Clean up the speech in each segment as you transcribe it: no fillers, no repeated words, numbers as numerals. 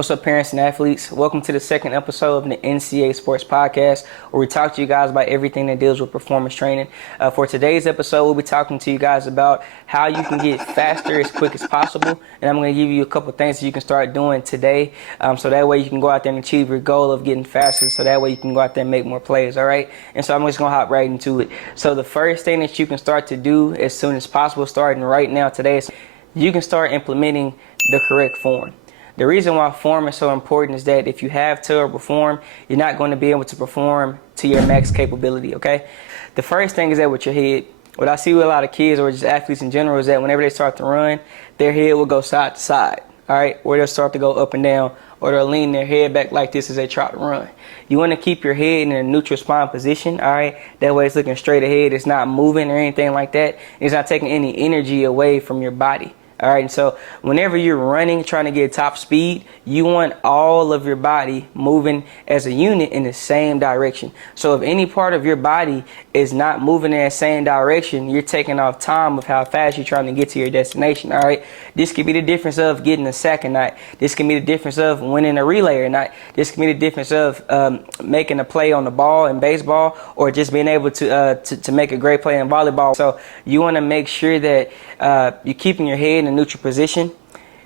What's up, parents and athletes? Welcome to the second episode of the NCA Sports Podcast, where we talk to you guys about everything that deals with performance training. For today's episode, we'll be talking to you guys about how you can get faster as quick as possible. And I'm going to give you a couple things that you can start doing today, so that way you can go out there and achieve your goal of getting faster, so that way you can go out there and make more plays, all right? And so I'm just going to hop right into it. So the first thing that you can start to do as soon as possible, starting right now today, is you can start implementing the correct form. The reason why form is so important is that if you have terrible form, you're not going to be able to perform to your max capability, okay? The first thing is that with your head, what I see with a lot of kids or just athletes in general is that whenever they start to run, their head will go side to side, all right? Or they'll start to go up and down, or they'll lean their head back like this as they try to run. You want to keep your head in a neutral spine position, all right? That way it's looking straight ahead. It's not moving or anything like that. It's not taking any energy away from your body. All right, and so whenever you're running, trying to get top speed, you want all of your body moving as a unit in the same direction. So if any part of your body is not moving in that same direction, you're taking off time of how fast you're trying to get to your destination, all right? This could be the difference of getting a sack or not. This can be the difference of winning a relay or not. This can be the difference of making a play on the ball in baseball, or just being able to make a great play in volleyball. So you want to make sure that you're keeping your head in a neutral position.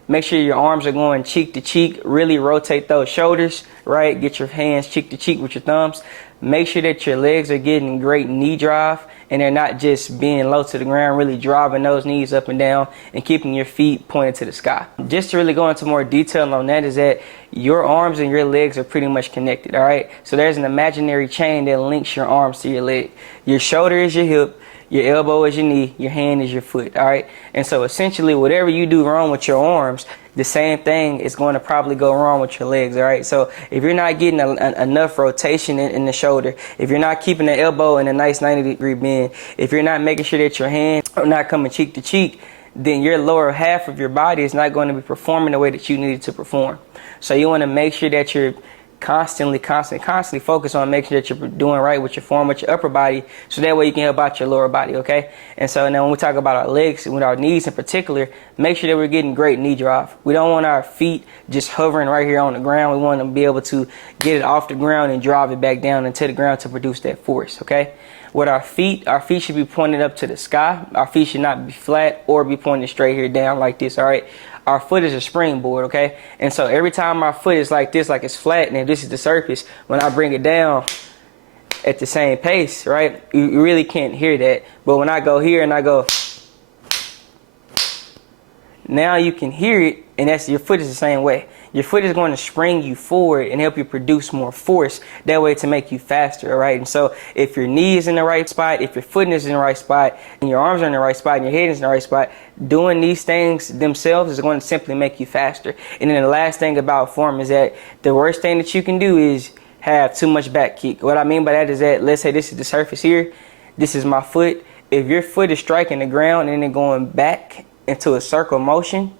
Make sure your arms are going cheek to cheek. Really rotate those shoulders, right? Get your hands cheek to cheek with your thumbs. Make sure that your legs are getting great knee drive and they're not just being low to the ground, really driving those knees up and down and keeping your feet pointed to the sky. Just to really go into more detail on that is that your arms and your legs are pretty much connected, all right? So there's an imaginary chain that links your arms to your leg. Your shoulder is your hip. Your elbow is your knee, your hand is your foot, all right? And so essentially whatever you do wrong with your arms, the same thing is going to probably go wrong with your legs, all right? So if you're not getting enough rotation in the shoulder, if you're not keeping the elbow in a nice 90-degree bend, if you're not making sure that your hands are not coming cheek to cheek, then your lower half of your body is not going to be performing the way that you need it to perform. So you want to make sure that you're constantly focus on making sure that you're doing right with your form, with your upper body, so that way you can help out your lower body, okay? And so now when we talk about our legs, with our knees in particular, make sure that we're getting great knee drive. We don't want our feet just hovering right here on the ground. We want to be able to get it off the ground and drive it back down into the ground to produce that force, okay? With our feet should be pointed up to the sky. Our feet should not be flat or be pointed straight here down like this, all right? Our foot is a springboard, okay? And so every time our foot is like this, like it's flat, and if this is the surface, when I bring it down at the same pace, right, you really can't hear that. But when I go here and I go, now you can hear it, and that's your foot is the same way. Your foot is going to spring you forward and help you produce more force, that way to make you faster, all right? And so if your knee is in the right spot, if your foot is in the right spot, and your arms are in the right spot, and your head is in the right spot, doing these things themselves is going to simply make you faster. And then the last thing about form is that the worst thing that you can do is have too much back kick. What I mean by that is that, let's say this is the surface here, this is my foot. If your foot is striking the ground and then going back into a circle motion,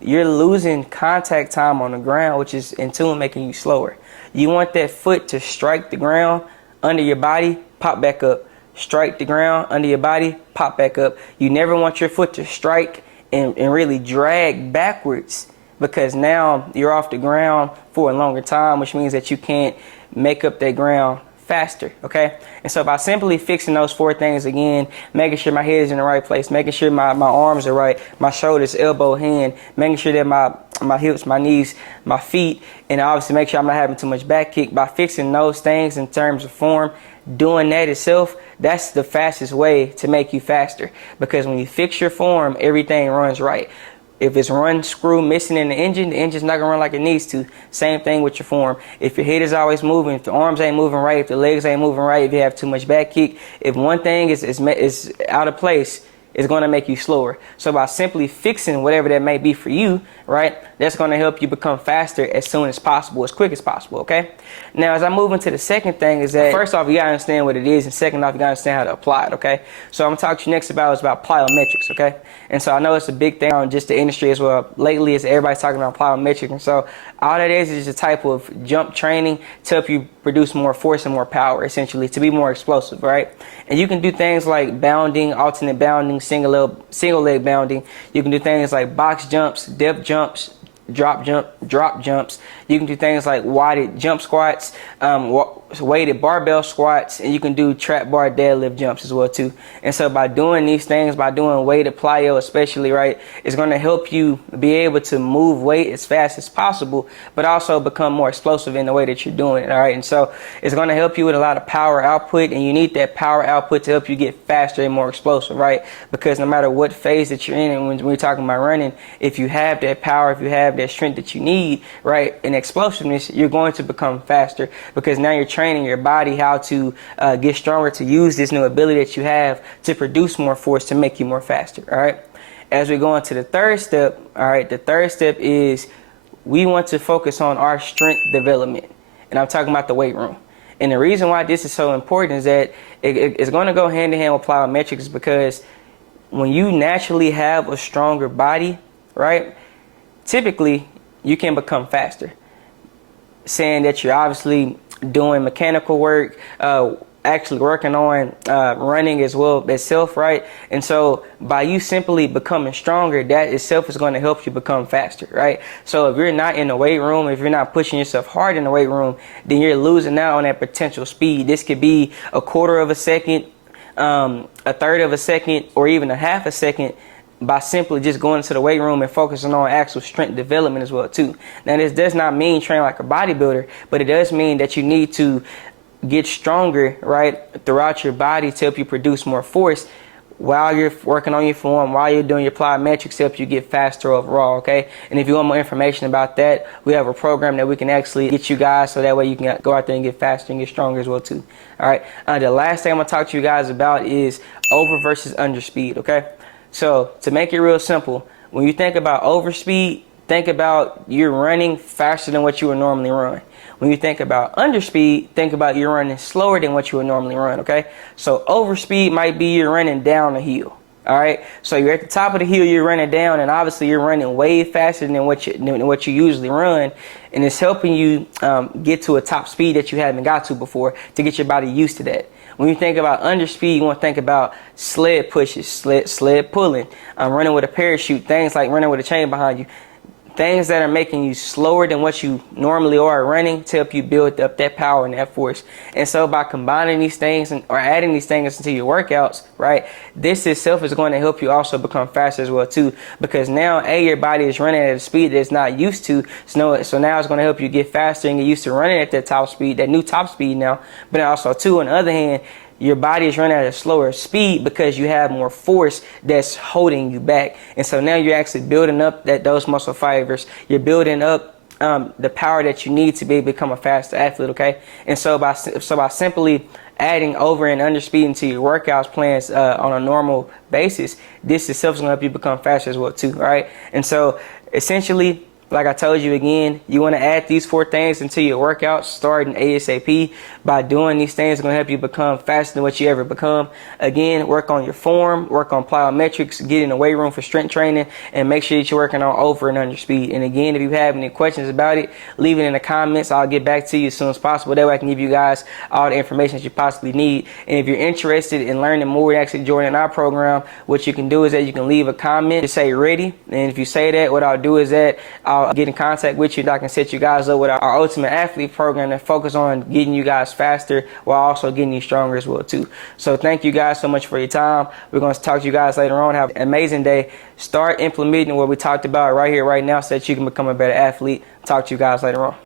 you're losing contact time on the ground, which is in turn making you slower. You want that foot to strike the ground under your body, pop back up. Strike the ground under your body, pop back up. You never want your foot to strike and really drag backwards, because now you're off the ground for a longer time, which means that you can't make up that ground faster, okay? And so by simply fixing those four things again, making sure my head is in the right place, making sure my arms are right, my shoulders, elbow, hand, making sure that my hips, my knees, my feet, and obviously make sure I'm not having too much back kick. By fixing those things in terms of form, doing that itself, that's the fastest way to make you faster. Because when you fix your form, everything runs right. If it's one screw missing in the engine's not gonna run like it needs to. Same thing with your form. If your head is always moving, if the arms ain't moving right, if the legs ain't moving right, if you have too much back kick, if one thing is out of place, it's going to make you slower. So by simply fixing whatever that may be for you, right, that's going to help you become faster as soon as possible, as quick as possible, okay? Now, as I move into the second thing is that, first off, you got to understand what it is, and second off, you got to understand how to apply it, okay? So I'm going to talk to you next about plyometrics, okay? And so I know it's a big thing on just the industry as well. Lately, everybody's talking about plyometrics, and so All that is just a type of jump training to help you produce more force and more power, essentially, to be more explosive, right? And you can do things like bounding, alternate bounding, single leg bounding. You can do things like box jumps, depth jumps, drop jumps. You can do things like weighted jump squats, weighted barbell squats, and you can do trap bar deadlift jumps as well too. And so by doing these things, by doing weighted plyo especially, right, it's going to help you be able to move weight as fast as possible, but also become more explosive in the way that you're doing it, all right? And so it's going to help you with a lot of power output, and you need that power output to help you get faster and more explosive, right? Because no matter what phase that you're in, and when we're talking about running, if you have that power, if you have that strength that you need, right, and explosiveness, you're going to become faster, because now you're training your body how to get stronger, to use this new ability that you have to produce more force to make you more faster, all right? As we go into the third step, all right, the third step is we want to focus on our strength development, and I'm talking about the weight room. And the reason why this is so important is that it's going to go hand in hand with plyometrics, because when you naturally have a stronger body, right, typically you can become faster. Saying that you're obviously doing mechanical work, actually working on running as well itself, right? And so by you simply becoming stronger, that itself is going to help you become faster, right? So if you're not in the weight room, if you're not pushing yourself hard in the weight room, then you're losing out on that potential speed. This could be a quarter of a second, a third of a second, or even a half a second, by simply just going to the weight room and focusing on actual strength development as well too. Now, this does not mean train like a bodybuilder, but it does mean that you need to get stronger, right, throughout your body to help you produce more force while you're working on your form, while you're doing your plyometrics, to help you get faster overall, okay? And if you want more information about that, we have a program that we can actually get you guys, so that way you can go out there and get faster and get stronger as well too. All right, the last thing I'm gonna talk to you guys about is over versus under speed, okay? So to make it real simple, when you think about overspeed, think about you're running faster than what you would normally run. When you think about underspeed, think about you're running slower than what you would normally run, okay? So overspeed might be you're running down a hill, all right? So you're at the top of the hill, you're running down, and obviously you're running way faster than what you usually run, and it's helping you get to a top speed that you haven't got to before, to get your body used to that. When you think about underspeed, you want to think about sled pushes, sled pulling, running with a parachute, things like running with a chain behind you. Things that are making you slower than what you normally are running to help you build up that power and that force. And so by combining these things or adding these things into your workouts, right, this itself is going to help you also become faster as well too, because now your body is running at a speed that it's not used to. So now it's going to help you get faster and get used to running at that top speed, that new top speed now. But also too, on the other hand, your body is running at a slower speed because you have more force that's holding you back. And so now you're actually building up those muscle fibers. You're building up the power that you need to be able to become a faster athlete, okay? And so by simply adding over and under speed into your workouts plans on a normal basis, this itself is going to help you become faster as well too, all right? And so essentially, like I told you again, you want to add these 4 things into your workouts starting ASAP. By doing these things, it's going to help you become faster than what you ever become. Again, work on your form, work on plyometrics, get in the weight room for strength training, and make sure that you're working on over and under speed. And again, if you have any questions about it, leave it in the comments. I'll get back to you as soon as possible. That way I can give you guys all the information that you possibly need. And if you're interested in learning more and actually joining our program, what you can do is that you can leave a comment to say ready. And if you say that, what I'll do is that I'll get in contact with you, and I can set you guys up with our Ultimate Athlete program that focus on getting you guys faster while also getting you stronger as well too. So thank you guys so much for your time. We're going to talk to you guys later on. Have an amazing day. Start implementing what we talked about right here, right now, so that you can become a better athlete. Talk to you guys later on.